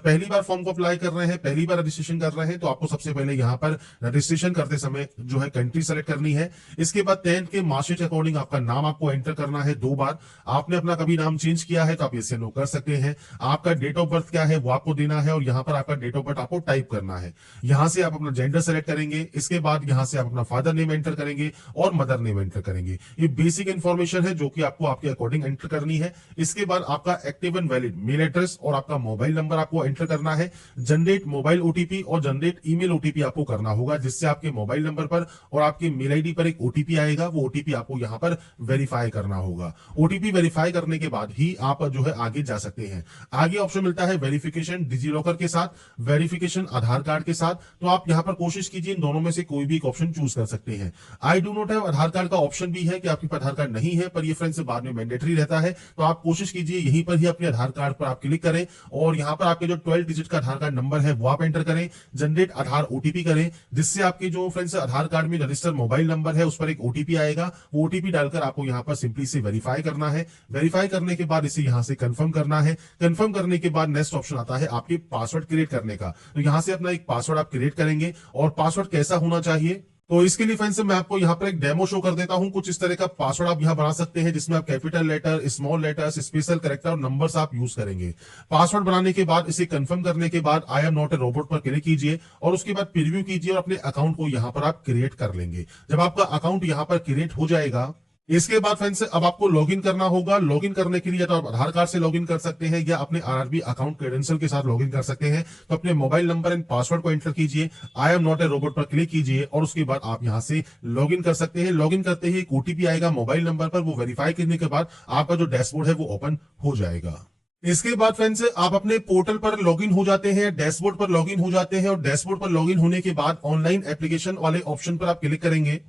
पहली बार फॉर्म को अप्लाई कर रहे हैं, पहली बार रजिस्ट्रेशन कर रहे हैं, तो आपको सबसे पहले यहाँ पर रजिस्ट्रेशन करते समय जो है कंट्री सेलेक्ट करनी है। इसके बाद 10th के मार्कशीट के अकॉर्डिंग आपका नाम आपको एंटर करना है 2 बार। आपने अपना कभी नाम चेंज किया है तो आप इससे नो कर सकते हैं। आपका डेट ऑफ बर्थ क्या है वो आपको देना है और यहाँ पर आपका डेट ऑफ बर्थ आपको टाइप करना है। यहाँ से आप अपना जेंडर सेलेक्ट करेंगे। इसके बाद यहाँ से आप अपना फादर नेम एंटर करेंगे और मदर नेम एंटर करेंगे। ये बेसिक इंफॉर्मेशन है जो कि आपको आपके अकॉर्डिंग एंटर करनी है। इसके बाद आपका active and valid mail address और आपका मोबाइल नंबर आपको एंटर करना है। जनरेट मोबाइल ओटीपी और जनरेट ईमेल ओटीपी आपको करना होगा, जिससे आपके मोबाइल नंबर पर और आपके मेल आईडी पर एक ओटीपी आएगा। वो ओटीपी आपको यहां पर वेरीफाई करना होगा। ओटीपी वेरीफाई करने के बाद ही आप जो है आगे जा सकते हैं। आगे ऑप्शन मिलता है वेरिफिकेशन डिजी लॉकर के साथ, वेरिफिकेशन आधार कार्ड के साथ। तो आप यहां पर कोशिश कीजिए इन दोनों में से कोई भी एक ऑप्शन चूज कर सकते हैं। I do not have Aadhaar card का ऑप्शन भी है कि आपके पास आधार कार्ड नहीं है, पर ये फ्रेंड्स बाद में मैंडेटरी रहता है। तो आप कोशिश कीजिए यहीं पर ही अपने आधार कार्ड पर आप क्लिक करें और यहां पर आपके जो 12 डिजिट का आधार कार्ड नंबर है वो आप एंटर करें। जनरेट आधार ओटीपी करें, जिससे आपके जो फ्रेंड्स आधार कार्ड में रजिस्टर्ड मोबाइल नंबर है उस पर एक ओटीपी आएगा। वो ओटीपी डालकर आपको यहां पर सिंपली से वेरीफाई करना है। वेरीफाई करने के बाद इसे यहां से कंफर्म करना है। कंफर्म करने के बाद नेक्स्ट ऑप्शन आता है आपके पासवर्ड क्रिएट करने का। तो यहां से अपना एक पासवर्ड आप क्रिएट करेंगे और पासवर्ड कैसा होना चाहिए, तो इसके लिए फ्रेंड्स मैं आपको यहाँ पर एक डेमो शो कर देता हूं। कुछ इस तरह का पासवर्ड आप यहाँ बना सकते हैं, जिसमें आप capital letter, small letters, special character और नंबर्स आप यूज करेंगे। पासवर्ड बनाने के बाद इसे कंफर्म करने के बाद I am not a robot पर क्लिक कीजिए और उसके बाद प्रीव्यू कीजिए और अपने अकाउंट को यहाँ पर आप क्रिएट कर लेंगे। जब आपका अकाउंट यहाँ पर क्रिएट हो जाएगा, इसके बाद फ्रेंड्स अब आपको लॉगिन करना होगा। लॉगिन करने के लिए या तो आप आधार कार्ड से लॉगिन कर सकते हैं या अपने आरआरबी अकाउंट क्रेडेंशियल के साथ लॉगिन कर सकते हैं। तो अपने मोबाइल नंबर एंड पासवर्ड को एंटर कीजिए, आई एम नॉट ए रोबोट पर क्लिक कीजिए और उसके बाद आप यहां से लॉगिन कर सकते हैं। लॉगिन करते ही एक ओटीपी आएगा मोबाइल नंबर पर, वो वेरीफाई करने के बाद आपका जो डैशबोर्ड है वो ओपन हो जाएगा। इसके बाद फ्रेंड्स आप अपने पोर्टल पर लॉगिन हो जाते हैं, डैशबोर्ड पर लॉगिन हो जाते हैं और डैशबोर्ड पर लॉगिन होने के बाद ऑनलाइन एप्लीकेशन वाले ऑप्शन पर आप क्लिक करेंगे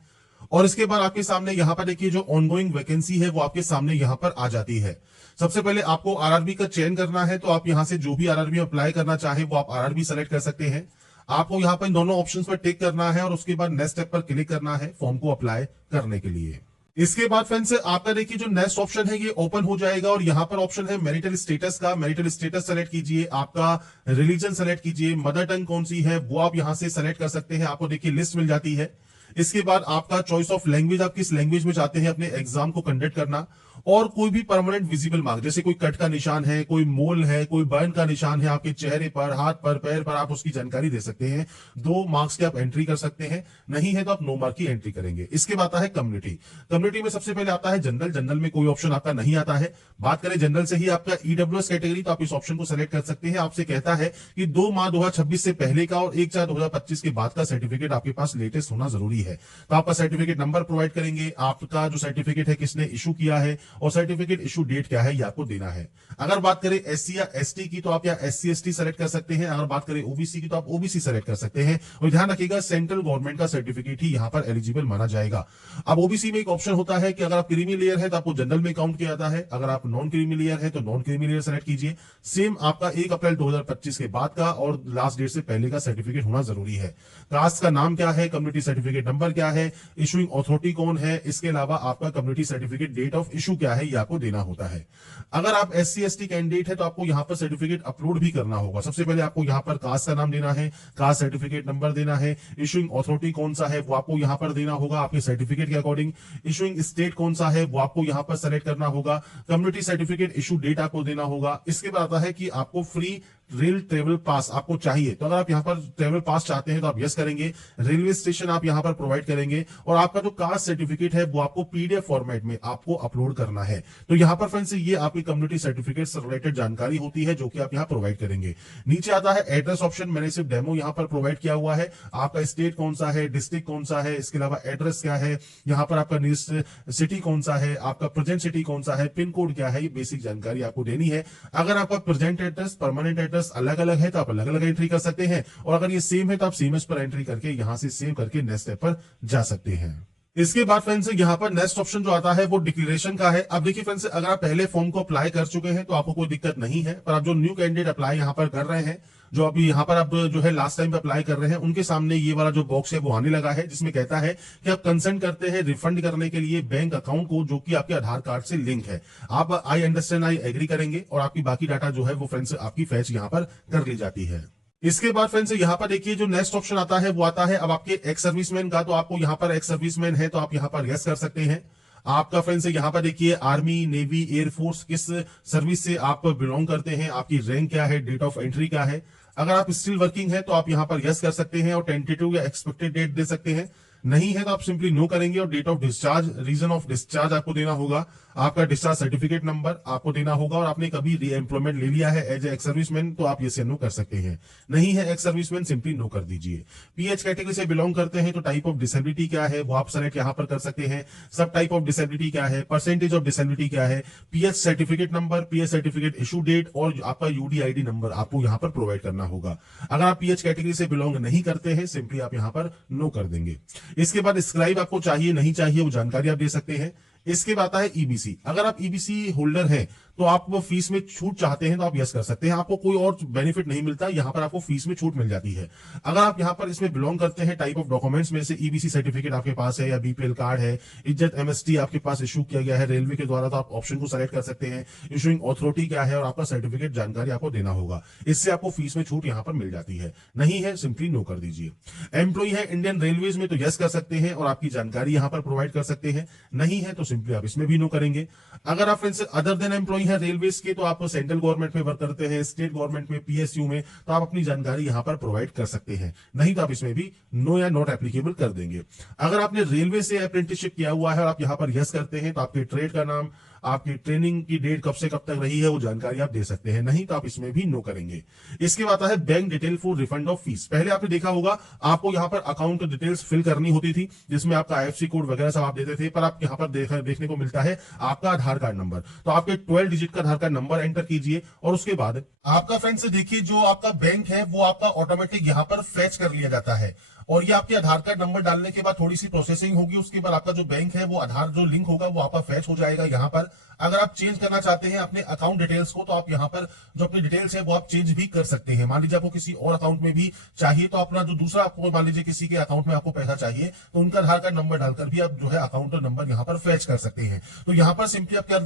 और इसके बाद आपके सामने यहां पर देखिए जो ऑनगोइंग वैकेंसी है वो आपके सामने यहां पर आ जाती है। सबसे पहले आपको आरआरबी का चयन करना है, तो आप यहां से जो भी आरआरबी अप्लाई करना चाहे वो आप आरआरबी सेलेक्ट कर सकते हैं। आपको यहां पर इन दोनों ऑप्शंस पर टिक करना है और उसके बाद नेक्स्ट स्टेप पर क्लिक करना है फॉर्म को अप्लाई करने के लिए। इसके बाद फ्रेंड्स आपका देखिए जो नेक्स्ट ऑप्शन है ये ओपन हो जाएगा और यहां पर ऑप्शन है मैरिटल स्टेटस का। मैरिटल स्टेटस सेलेक्ट कीजिए, आपका रिलीजन सेलेक्ट कीजिए, मदर टंग कौन सी है वो आप यहां से सेलेक्ट कर सकते हैं। आपको देखिए लिस्ट मिल जाती है। इसके बाद आपका चॉइस ऑफ लैंग्वेज, आप किस लैंग्वेज में चाहते हैं अपने एग्जाम को कंडक्ट करना, और कोई भी परमानेंट विजिबल मार्क जैसे कोई कट का निशान है, कोई मोल है, कोई बर्न का निशान है आपके चेहरे पर, हाथ पर, पैर पर, आप उसकी जानकारी दे सकते हैं। 2 मार्क्स की आप एंट्री कर सकते हैं, नहीं है तो आप 9 मार्क की एंट्री करेंगे। इसके बाद आता है कम्युनिटी। कम्युनिटी में सबसे पहले आता है जनरल। जनरल में कोई ऑप्शन आपका नहीं आता है। बात करें जनरल से ही आपका ईडब्ल्यूएस कैटेगरी, तो आप इस ऑप्शन को सेलेक्ट कर सकते हैं। आपसे कहता है कि 2 मार्च 2026 से पहले का और 1/4/2025 के बाद का सर्टिफिकेट आपके पास लेटेस्ट होना जरूरी है। तो आपका सर्टिफिकेट नंबर प्रोवाइड करेंगे, आपका जो सर्टिफिकेट है किसने इशू किया है और सर्टिफिकेट इशू डेट क्या है ये आपको देना है। अगर बात करें एससी या एसटी की तो आप या एससी एसटी सेलेक्ट कर सकते हैं। अगर बात करें ओबीसी की तो आप ओबीसी सेलेक्ट कर सकते हैं। और ध्यान रखिएगा सेंट्रल गवर्नमेंट का सर्टिफिकेट ही यहां पर एलिजिबल माना जाएगा। अब ओबीसी में एक ऑप्शन होता है कि अगर आप क्रीमी लेयर है तो आपको जनरल में काउंट किया जाता है, अगर आप नॉन क्रीमी लेयर है तो नॉन क्रीमी लेयर सेलेक्ट कीजिए। सेम आपका 1 अप्रैल 2025 के बाद का और लास्ट डेट से पहले का सर्टिफिकेट होना जरूरी है। कास्ट का नाम क्या है, कम्युनिटी सर्टिफिकेट नंबर क्या है, इशूइंग अथॉरिटी कौन है, इसके अलावा आपका community certificate date of issue क्या है ये आपको देना होता है। अगर आप एससी एसटी कैंडिडेट है तो आपको यहां पर सर्टिफिकेट अपलोड भी करना होगा। सबसे पहले आपको यहां पर कास्ट का नाम देना है, कास्ट सर्टिफिकेट नंबर देना है, इशूइंग अथॉरिटी कौन सा है वो आपको यहां पर देना होगा आपके सर्टिफिकेट के अकॉर्डिंग, इशूइंग स्टेट कौन सा है वो आपको यहां पर सेलेक्ट करना होगा, कम्युनिटी सर्टिफिकेट इशू डेट आपको देना होगा। इसके बाद आता है कि आपको फ्री रेल ट्रेवल पास आपको चाहिए, तो अगर आप यहां पर ट्रेवल पास चाहते हैं तो आप यस करेंगे। रेलवे स्टेशन आप यहां पर प्रोवाइड करेंगे और आपका जो कास्ट सर्टिफिकेट है वो आपको पीडीएफ फॉर्मेट में आपको अपलोड करना है। तो यहां पर फ्रेंड्स ये आपकी कम्युनिटी सर्टिफिकेट से रिलेटेड जानकारी होती है जो कि आप यहां प्रोवाइड करेंगे। नीचे आता है एड्रेस ऑप्शन, मैंने सिर्फ डेमो यहां पर प्रोवाइड किया हुआ है। आपका स्टेट कौन सा है, डिस्ट्रिक्ट कौन सा है, इसके अलावा एड्रेस क्या है, यहां पर आपका नियरेस्ट सिटी कौन सा है, आपका प्रेजेंट सिटी कौन सा है, पिन कोड क्या है, ये बेसिक जानकारी आपको देनी है। अगर आपका प्रेजेंट एड्रेस परमानेंट एड्रेस अलग अलग है तो आप अलग अलग एंट्री कर सकते हैं, और अगर ये सेम है तो आप सेम पर एंट्री करके यहां से सेव करके नेक्स्ट स्टेप पर जा सकते हैं। इसके बाद फ्रेंड्स यहाँ पर नेक्स्ट ऑप्शन जो आता है वो डिक्लेरेशन का है। अब देखिए फ्रेंड्स, अगर आप पहले फॉर्म को अप्लाई कर चुके हैं तो आपको कोई दिक्कत नहीं है, पर आप जो न्यू कैंडिडेट अप्लाई यहाँ पर कर रहे हैं, जो अभी यहाँ पर आप जो है लास्ट टाइम पे अप्लाई कर रहे हैं, उनके सामने ये वाला जो बॉक्स है वो आने लगा है, जिसमें कहता है कि आप कंसेंट करते हैं रिफंड करने के लिए बैंक अकाउंट को जो कि आपके आधार कार्ड से लिंक है। आप आई अंडरस्टैंड, आई एग्री करेंगे और आपकी बाकी डाटा जो है वो फ्रेंड्स आपकी फैच यहाँ पर कर ली जाती है। इसके बाद फ्रेंड्स यहाँ पर देखिए जो नेक्स्ट ऑप्शन आता है वो आता है अब आपके एक्स सर्विसमैन का। तो आपको यहाँ पर एक्स सर्विसमैन है तो आप यहाँ पर यस कर सकते हैं। आपका फ्रेंड्स यहाँ पर देखिए आर्मी, नेवी, एयरफोर्स, किस सर्विस से आप बिलोंग करते हैं, आपकी रैंक क्या है, डेट ऑफ एंट्री क्या है। अगर आप स्टिल वर्किंग है तो आप यहाँ पर यस कर सकते हैं और टेंटेटिव या एक्सपेक्टेड डेट दे सकते हैं। नहीं है तो आप सिंपली नो करेंगे और date of discharge, reason of discharge आपको देना होगा, आपका डिस्चार्ज सर्टिफिकेट नंबर आपको देना होगा, और आपने कभी री एम्प्लॉयमेंट ले लिया है एज ए एक्स सर्विसमैन तो आप ये से नो कर सकते हैं। नहीं है एक्स सर्विसमैन, सिंपली नो कर दीजिए। पीएच कैटेगरी से बिलोंग करते हैं तो टाइप ऑफ डिसेबिलिटी क्या है वो आप सेलेक्ट यहाँ पर कर सकते हैं। सब टाइप ऑफ डिसेबिलिटी क्या है, परसेंटेज ऑफ डिसेबिलिटी क्या है, PH certificate number, PH certificate issue date और आपका यूडीआईडी नंबर आपको यहाँ पर प्रोवाइड करना होगा। अगर आप पीएच कैटेगरी से बिलोंग नहीं करते हैं सिंपली आप यहाँ पर नो कर देंगे। इसके बाद स्क्राइब आपको चाहिए नहीं चाहिए वो जानकारी आप दे सकते हैं। इसके बाद आता है ईबीसी। अगर आप ईबीसी होल्डर हैं तो आप वो फीस में छूट चाहते हैं तो आप यस कर सकते हैं। आपको कोई और बेनिफिट नहीं मिलता, यहाँ पर आपको फीस में छूट मिल जाती है। अगर आप यहाँ पर इसमें बिलोंग करते हैं, टाइप ऑफ डॉक्यूमेंट्स में से ईबीसी सर्टिफिकेट आपके पास है या बीपीएल कार्ड है, इज्जत एमएसटी आपके पास इशू किया गया है रेलवे के द्वारा, तो आप ऑप्शन को सेलेक्ट कर सकते हैं। इशूइंग अथॉरिटी क्या है और आपका सर्टिफिकेट जानकारी आपको देना होगा, इससे आपको फीस में छूट यहाँ पर मिल जाती है। नहीं है सिंपली नो कर दीजिए। एम्प्लॉय है इंडियन रेलवेज में तो यस कर सकते हैं और आपकी जानकारी यहाँ पर प्रोवाइड कर सकते हैं। नहीं है तो सिंपली आप इसमें भी नो करेंगे। अगर आप फ्रेंड्स अदर देन एम्प्लॉय है रेलवेज के तो आप सेंट्रल गवर्नमेंट में वर्क करते हैं, स्टेट गवर्नमेंट में, पीएसयू में, तो आप अपनी जानकारी यहां पर प्रोवाइड कर सकते हैं। नहीं तो आप इसमें भी नो या नॉट एप्लीकेबल कर देंगे। अगर आपने रेलवे से अप्रेंटिसशिप किया हुआ है और आप यहां पर यस करते हैं तो आपके ट्रेड का नाम, आपकी ट्रेनिंग की डेट कब से कब तक रही है वो जानकारी आप दे सकते हैं। नहीं तो आप इसमें भी नो करेंगे। इसके बाद आता है bank detail for refund of fees. पहले आपने देखा होगा आपको यहाँ पर अकाउंट डिटेल्स फिल करनी होती थी जिसमें आपका आईएफएससी कोड वगैरह सब आप देते थे, पर आप यहाँ पर देखने को मिलता है आपका आधार कार्ड नंबर। तो आपके 12 डिजिट का आधार कार्ड नंबर एंटर कीजिए और उसके बाद आपका फ्रेंड्स देखिए जो आपका बैंक है वो आपका ऑटोमेटिक यहाँ पर फैच कर लिया जाता है। और ये आपके आधार कार्ड नंबर डालने के बाद थोड़ी सी प्रोसेसिंग होगी, उसके बाद आपका जो बैंक है वो आधार जो लिंक होगा वो आपका फैच हो जाएगा। यहाँ पर अगर आप चेंज करना चाहते हैं अपने अकाउंट डिटेल्स को तो आप यहाँ पर जो अपनी डिटेल्स है वो आप चेंज भी कर सकते हैं। मान लीजिए आपको किसी और अकाउंट में भी चाहिए तो अपना जो दूसरा आपको मान लीजिए किसी के अकाउंट में आपको पैसा चाहिए तो उनका आधार कार्ड नंबर डालकर भी आप जो है अकाउंट नंबर यहाँ पर फैच कर सकते हैं। तो यहाँ पर सिंपली आप कर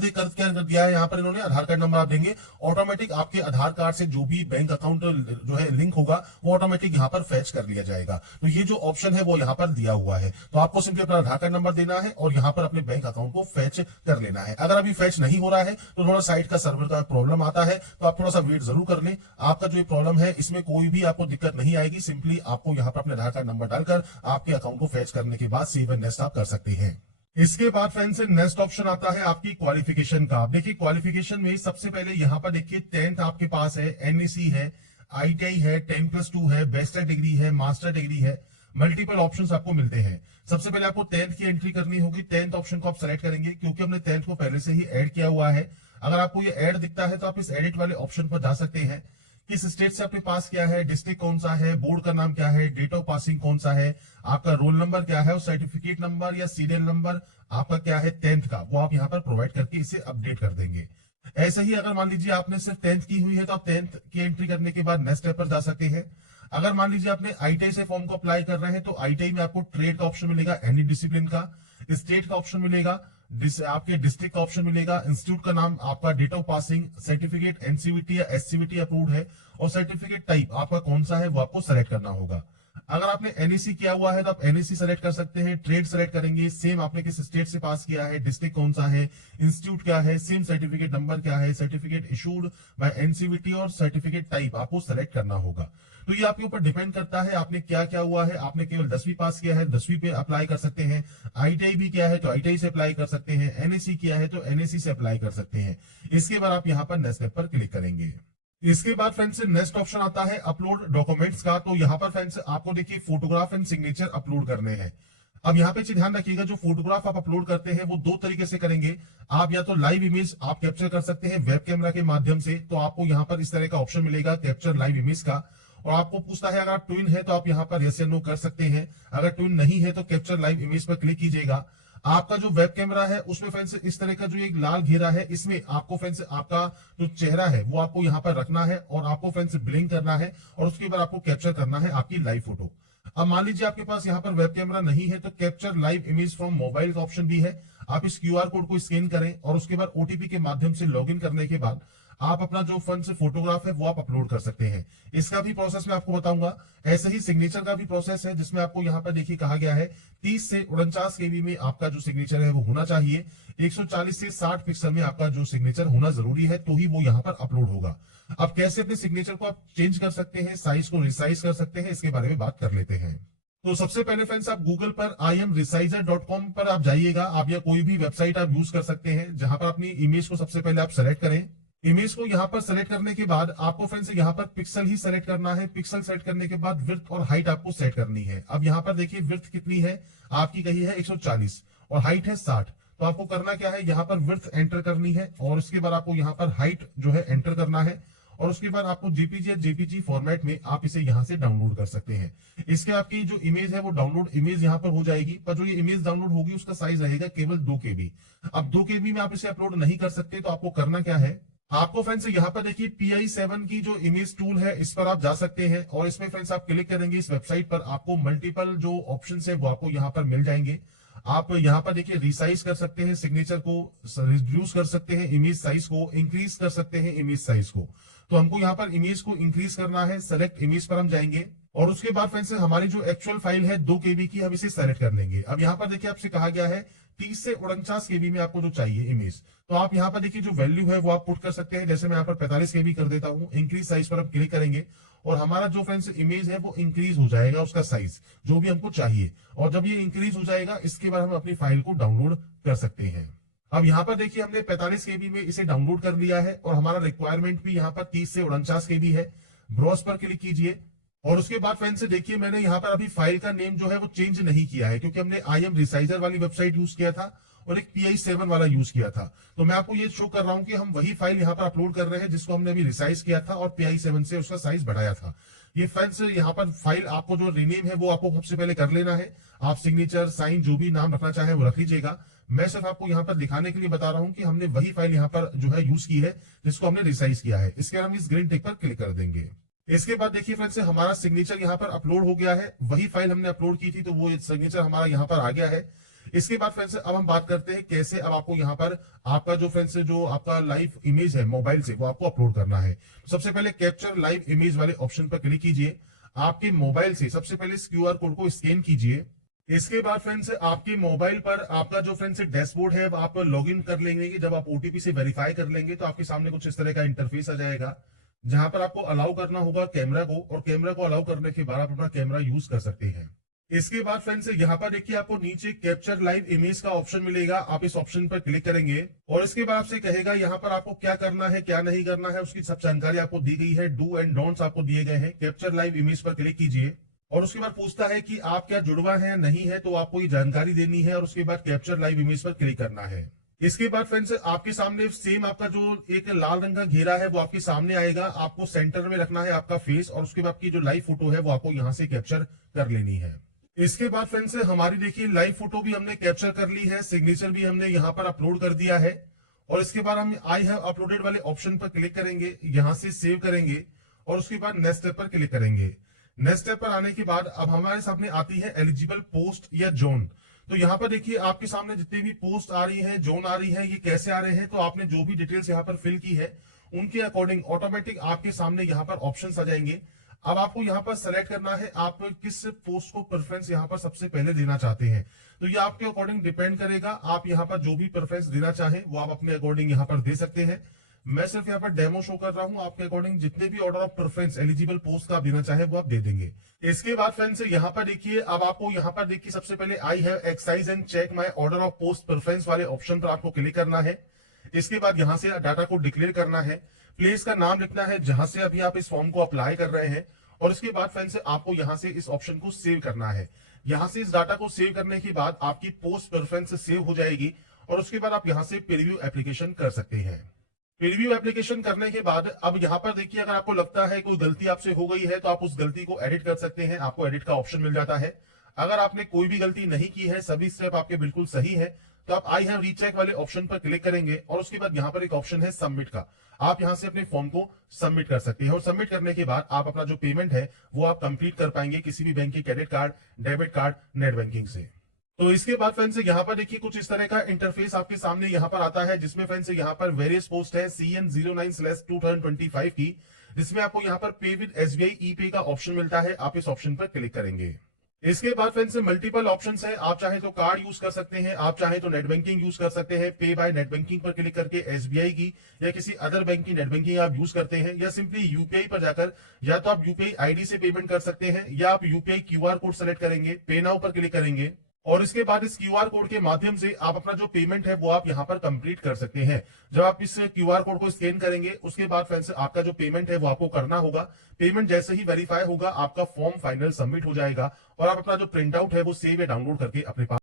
दिया है, यहाँ पर इन्होंने आधार कार्ड नंबर आप देंगे, ऑटोमेटिक आपके आधार कार्ड से जो भी बैंक अकाउंट जो है लिंक होगा वो ऑटोमेटिक यहाँ पर फैच कर लिया जाएगा। तो ये जो ऑप्शन है वो यहाँ पर दिया हुआ है। तो आपको सिंपली अपना आधार कार्ड नंबर देना है और यहाँ पर अपने बैंक अकाउंट को फैच कर लेना है। अगर अभी फैच नहीं हो रहा है तो थोड़ा साइट का सर्वर का प्रॉब्लम आता है, तो आप थोड़ा सा वेट जरूर कर लें। आपका जो ये प्रॉब्लम है इसमें कोई भी आपको दिक्कत नहीं आएगी। सिंपली आपको यहाँ पर अपने आधार कार्ड नंबर डालकर आपके अकाउंट को फैच करने के बाद सेव एंड नेक्स्ट आप कर सकते हैं। इसके बाद फ्रेंड्स नेक्स्ट ऑप्शन आता है आपकी क्वालिफिकेशन का। आप देखिए क्वालिफिकेशन में सबसे पहले यहाँ पर देखिए 10th आपके पास है, एनईसी है, आईटीआई है, 10+2 है, बैचलर डिग्री है, मास्टर डिग्री है, मल्टीपल ऑप्शंस आपको मिलते हैं। सबसे पहले आपको 10th की एंट्री करनी होगी। 10th ऑप्शन को आप सेलेक्ट करेंगे क्योंकि हमने 10th को पहले से ही ऐड किया हुआ है। अगर आपको ये ऐड दिखता है तो आप इस एडिट वाले ऑप्शन पर जा सकते हैं। किस स्टेट से आपने पास किया है, डिस्ट्रिक्ट कौन सा है, बोर्ड का नाम क्या है, डेट ऑफ पासिंग कौन सा है, आपका रोल नंबर क्या है और सर्टिफिकेट नंबर या सीरियल नंबर आपका क्या है 10th का, वो आप यहाँ पर प्रोवाइड करके इसे अपडेट कर देंगे। ऐसे ही अगर मान लीजिए आपने सिर्फ 10th की हुई है तो आप 10th की एंट्री करने के बाद नेक्स्ट स्टेप पर जा सकते हैं। अगर मान लीजिए आपने आईटीआई से फॉर्म को अप्लाई कर रहे हैं तो आईटीआई में आपको ट्रेड का ऑप्शन मिलेगा, एनी डिसिप्लिन का, स्टेट का ऑप्शन मिलेगा, आपके डिस्ट्रिक्ट का ऑप्शन मिलेगा, इंस्टीट्यूट का नाम, आपका date of passing, certificate NCVT या एससीवीटी अप्रूव्ड है और सर्टिफिकेट टाइप आपका कौन सा है वो आपको सेलेक्ट करना होगा। अगर आपने एनईसी किया हुआ है तो आप एनईसी सेलेक्ट कर सकते हैं। ट्रेड सेलेक्ट करेंगे, सेम आपने किस स्टेट से पास किया है, डिस्ट्रिक्ट कौन सा है, इंस्टीट्यूट क्या है, सेम सर्टिफिकेट नंबर क्या है, सर्टिफिकेट इशूड बाय एनसीवीटी और सर्टिफिकेट टाइप आपको सेलेक्ट करना होगा। तो ये आपके ऊपर डिपेंड करता है आपने क्या क्या हुआ है। आपने केवल 10वीं पास किया है 10वीं पे अप्लाई कर सकते हैं, आईटीआई भी किया है तो आईटीआई से अप्लाई कर सकते हैं, एनएससी किया है तो एनएससी से अप्लाई कर सकते हैं। इसके बाद आप यहाँ पर नेक्स्ट स्टेप पर क्लिक करेंगे। इसके बाद फ्रेंड्स नेक्स्ट ऑप्शन आता है अपलोड डॉक्यूमेंट्स का। तो यहाँ पर फ्रेंड्स आपको देखिए फोटोग्राफ एंड सिग्नेचर अपलोड करने हैं। अब यहाँ पे ध्यान रखिएगा जो फोटोग्राफ आप अपलोड करते हैं वो दो तरीके से करेंगे। आप या तो लाइव इमेज आप कैप्चर कर सकते हैं वेब कैमरा के माध्यम से, तो आपको यहाँ पर इस तरह का ऑप्शन मिलेगा कैप्चर लाइव इमेज का। और आपको पूछता है अगर आप ट्विन है तो आप यहाँ पर यस या नो कर सकते हैं। अगर ट्विन नहीं है तो कैप्चर लाइव इमेज पर क्लिक कीजिएगा। आपका जो वेब कैमरा है उसमें फ्रेंड्स इस तरह का जो एक लाल घेरा है, इसमें आपको फ्रेंड्स आपका जो चेहरा है वो आपको यहाँ पर रखना है और आपको फ्रेंड्स ब्लिंक करना है और उसके बाद आपको कैप्चर करना है आपकी लाइव फोटो। अब मान लीजिए आपके पास यहाँ पर वेब कैमरा नहीं है तो capture live image from mobile का ऑप्शन भी है। आप इस क्यूआर कोड को स्कैन करें और उसके बाद ओटीपी के माध्यम से लॉगिन करने के बाद आप अपना जो फ्रंट से फोटोग्राफ है वो आप अपलोड कर सकते हैं। इसका भी प्रोसेस मैं आपको बताऊंगा। ऐसे ही सिग्नेचर का भी प्रोसेस है जिसमें आपको यहाँ पर देखिए कहा गया है 30 से 49 केबी में आपका जो सिग्नेचर है वो होना चाहिए। 140 से 60 पिक्सल में आपका जो सिग्नेचर होना जरूरी है तो ही वो यहाँ पर अपलोड होगा। अब कैसे अपने सिग्नेचर को आप चेंज कर सकते हैं, साइज को रिसाइज कर सकते हैं, इसके बारे में बात कर लेते हैं। तो सबसे पहले फ्रेंड्स आप गूगल पर imresizer.com पर आप जाइएगा। आप या कोई भी वेबसाइट आप यूज कर सकते हैं जहां पर अपनी इमेज को सबसे पहले आप सेलेक्ट करें। इमेज को यहां पर सेलेक्ट करने के बाद आपको फ्रेंड्स यहां पर पिक्सल ही सेलेक्ट करना है। पिक्सल सेलेक्ट करने के बाद विड्थ और हाइट आपको सेट करनी है। अब यहां पर देखिए विड्थ कितनी है, आपकी कही है 140 और हाइट है 60। तो आपको करना क्या है, यहाँ पर विड्थ एंटर करनी है और उसके बाद आपको यहाँ पर हाइट जो है एंटर करना है और उसके बाद आपको जेपीजी या जेपीजी फॉर्मेट में आप इसे यहाँ से डाउनलोड कर सकते हैं। इसके आपकी जो इमेज है वो डाउनलोड इमेज यहाँ पर हो जाएगी, पर जो ये इमेज डाउनलोड होगी उसका साइज रहेगा केवल 2 KB। अब 2 KB में आप इसे अपलोड नहीं कर सकते तो आपको करना क्या है, आपको फ्रेंड्स यहाँ पर देखिए PI7 की जो इमेज टूल है इस पर आप जा सकते हैं और इसमें फ्रेंड्स आप क्लिक करेंगे इस वेबसाइट पर, आपको मल्टीपल जो ऑप्शन है वो आपको यहाँ पर मिल जाएंगे। आप यहाँ पर देखिए रिसाइज कर सकते हैं सिग्नेचर को, रिड्यूस कर सकते हैं इमेज साइज को, इंक्रीज कर सकते हैं इमेज साइज को। तो हमको यहाँ पर इमेज को इंक्रीज करना है, सेलेक्ट इमेज पर हम जाएंगे और उसके बाद फ्रेंड्स हमारी जो एक्चुअल फाइल है 2 KB की, हम इसे सेलेक्ट कर लेंगे। अब यहाँ पर देखिए आपसे कहा गया है 30 से 49 KB में आपको जो चाहिए इमेज, तो आप यहाँ पर देखिए जो वैल्यू है वो आप पुट कर सकते हैं। जैसे मैं यहाँ पर 45 KB कर देता हूँ, इंक्रीज साइज पर हम क्लिक करेंगे और हमारा जो फ्रेंड्स इमेज है वो इंक्रीज हो जाएगा, उसका साइज जो भी हमको चाहिए। और जब ये इंक्रीज हो जाएगा इसके बाद हम अपनी फाइल को डाउनलोड कर सकते हैं। अब यहाँ पर देखिए हमने 45 KB में इसे डाउनलोड कर लिया है और हमारा रिक्वायरमेंट भी यहाँ पर 30 से 49 KB है। ब्राउज पर क्लिक कीजिए और उसके बाद फ्रेंड्स देखिए मैंने यहाँ पर अभी फाइल का नेम जो है वो चेंज नहीं किया है क्योंकि हमने imresizer वाली वेबसाइट यूज किया था और एक PI7 वाला यूज किया था। तो मैं आपको ये शो कर रहा हूं कि हम वही फाइल यहाँ पर अपलोड कर रहे हैं जिसको हमने अभी रिसाइज किया था और PI7 से उसका साइज बढ़ाया था। ये फ्रेंड्स यहाँ पर फाइल आपको जो रीनेम है वो आपको सबसे पहले कर लेना है। आप सिग्नेचर साइन जो भी नाम रखना चाहे वो रख लीजिएगा। मैं सिर्फ आपको यहाँ पर दिखाने के लिए बता रहा हूँ कि हमने वही फाइल यहाँ पर जो है यूज की है जिसको हमने रिसाइज किया है। इसके बाद हम इस ग्रीन टिक पर क्लिक कर देंगे। इसके बाद देखिए फ्रेंड्स हमारा सिग्नेचर यहाँ पर अपलोड हो गया है, वही फाइल हमने अपलोड की थी तो वो सिग्नेचर हमारा यहाँ पर आ गया है। इसके बाद फ्रेंड्स अब हम बात करते हैं कैसे अब आपको यहाँ पर आपका जो फ्रेंड्स जो आपका लाइव इमेज है मोबाइल से वो आपको अपलोड करना है। तो सबसे पहले कैप्चर लाइव इमेज वाले ऑप्शन पर क्लिक कीजिए। आपके मोबाइल से सबसे पहले इस क्यूआर कोड को स्कैन कीजिए। इसके बाद फ्रेंड्स आपके मोबाइल पर आपका जो फ्रेंड्स डैशबोर्ड है आप लॉग इन कर लेंगे। जब आप ओटीपी से वेरीफाई कर लेंगे तो आपके सामने कुछ इस तरह का इंटरफेस आ जाएगा जहां पर आपको अलाउ करना होगा कैमरा को और कैमरा को अलाउ करने के बाद आप अपना कैमरा यूज कर सकते हैं। इसके बाद फ्रेंड्स यहाँ पर देखिए आपको नीचे कैप्चर लाइव इमेज का ऑप्शन मिलेगा, आप इस ऑप्शन पर क्लिक करेंगे और इसके बाद आपसे कहेगा यहाँ पर आपको क्या करना है क्या नहीं करना है, उसकी सब जानकारी आपको दी गई है। डू एंड डोंट्स आपको दिए गए हैं। कैप्चर लाइव इमेज पर क्लिक कीजिए और उसके बाद पूछता है कि आप क्या जुड़वा है या नहीं है, तो आपको ये जानकारी देनी है और उसके बाद कैप्चर लाइव इमेज पर क्लिक करना है। इसके बाद फ्रेंड्स आपके सामने सेम आपका जो एक लाल रंग का घेरा है वो आपके सामने आएगा। आपको सेंटर में रखना है आपका फेस और उसके बाद आपकी जो लाइव फोटो है वो आपको यहाँ से कैप्चर कर लेनी है। इसके बाद फ्रेंड्स हमारी देखिए लाइव फोटो भी हमने कैप्चर कर ली है, सिग्नेचर भी हमने यहाँ पर अपलोड कर दिया है और इसके बाद हम आई हैव अपलोडेड वाले ऑप्शन पर क्लिक करेंगे, यहाँ से सेव करेंगे और उसके बाद नेक्स्ट स्टेप पर क्लिक करेंगे। नेक्स्ट स्टेप पर आने के बाद अब हमारे सामने आती है एलिजिबल पोस्ट या जोन। तो यहाँ पर देखिए आपके सामने जितनी भी पोस्ट आ रही है, जोन आ रही है, ये कैसे आ रहे हैं, तो आपने जो भी डिटेल्स यहाँ पर फिल की है उनके अकॉर्डिंग ऑटोमेटिक आपके सामने यहाँ पर ऑप्शंस आ जाएंगे। अब आपको यहाँ पर सेलेक्ट करना है आप किस पोस्ट को प्रेफरेंस यहाँ पर सबसे पहले देना चाहते हैं। तो ये आपके अकॉर्डिंग डिपेंड करेगा, आप यहाँ पर जो भी प्रेफरेंस देना चाहें वो आप अपने अकॉर्डिंग यहाँ पर दे सकते हैं। मैं सिर्फ यहाँ पर डेमो शो कर रहा हूँ, आपके अकॉर्डिंग जितने भी order of preference eligible post का आप देना चाहे वो आप दे देंगे। इसके बाद फ्रेंड्स यहाँ पर देखिए अब आपको यहाँ पर देखिए सबसे पहले I have exercise and check my order of post preference वाले ऑप्शन पर आपको क्लिक करना है। इसके बाद यहाँ से डाटा को डिक्लेयर करना है, प्लेस का नाम लिखना है जहां से अभी आप इस फॉर्म को अप्लाई कर रहे हैं और इसके बाद फ्रेंड्स आपको यहाँ से इस ऑप्शन को सेव करना है। यहाँ से इस डाटा को सेव करने के बाद आपकी पोस्ट प्रेफरेंस सेव हो जाएगी और उसके बाद आप यहाँ से प्रीव्यू एप्लीकेशन कर सकते हैं। प्रीव्यू एप्लीकेशन करने के बाद अब यहाँ पर देखिए, अगर आपको लगता है कोई गलती आपसे हो गई है तो आप उस गलती को एडिट कर सकते हैं, आपको एडिट का ऑप्शन मिल जाता है। अगर आपने कोई भी गलती नहीं की है, सभी स्टेप आपके बिल्कुल सही है, तो आप आई हैव रीचेक वाले ऑप्शन पर क्लिक करेंगे और उसके बाद यहाँ पर एक ऑप्शन है सबमिट का। आप यहाँ से अपने फॉर्म को सबमिट कर सकते हैं और सबमिट करने के बाद आप अपना जो पेमेंट है वो आप कंप्लीट कर पाएंगे किसी भी बैंक के credit card, debit card, net banking से। तो इसके बाद फ्रेंड्स यहाँ पर देखिए कुछ इस तरह का इंटरफेस आपके सामने यहाँ पर आता है, जिसमें फ्रेंड्स यहाँ पर वेरियस पोस्ट है CN09/2025 की, जिसमें आपको यहाँ पर पे विद SBI ई पे का ऑप्शन मिलता है। आप इस ऑप्शन पर क्लिक करेंगे। इसके बाद फ्रेंड्स मल्टीपल ऑप्शंस हैं, आप चाहे तो कार्ड यूज कर सकते हैं, आप चाहे तो नेट बैंकिंग यूज कर सकते हैं। पे बाय नेट बैंकिंग पर क्लिक करके SBI की या किसी अदर बैंक की नेट बैंकिंग आप यूज करते हैं, या सिंपली यूपीआई पर जाकर या तो आप यूपीआई आईडी से पेमेंट कर सकते हैं, या आप यूपीआई QR कोड सेलेक्ट करेंगे, पे नाउ पर क्लिक करेंगे और इसके बाद इस QR कोड के माध्यम से आप अपना जो पेमेंट है वो आप यहां पर कंप्लीट कर सकते हैं। जब आप इस QR कोड को स्कैन करेंगे उसके बाद फ्रेंड्स आपका जो पेमेंट है वो आपको करना होगा। पेमेंट जैसे ही वेरीफाई होगा आपका फॉर्म फाइनल सबमिट हो जाएगा और आप अपना जो प्रिंट आउट है वो सेव या डाउनलोड करके अपने पास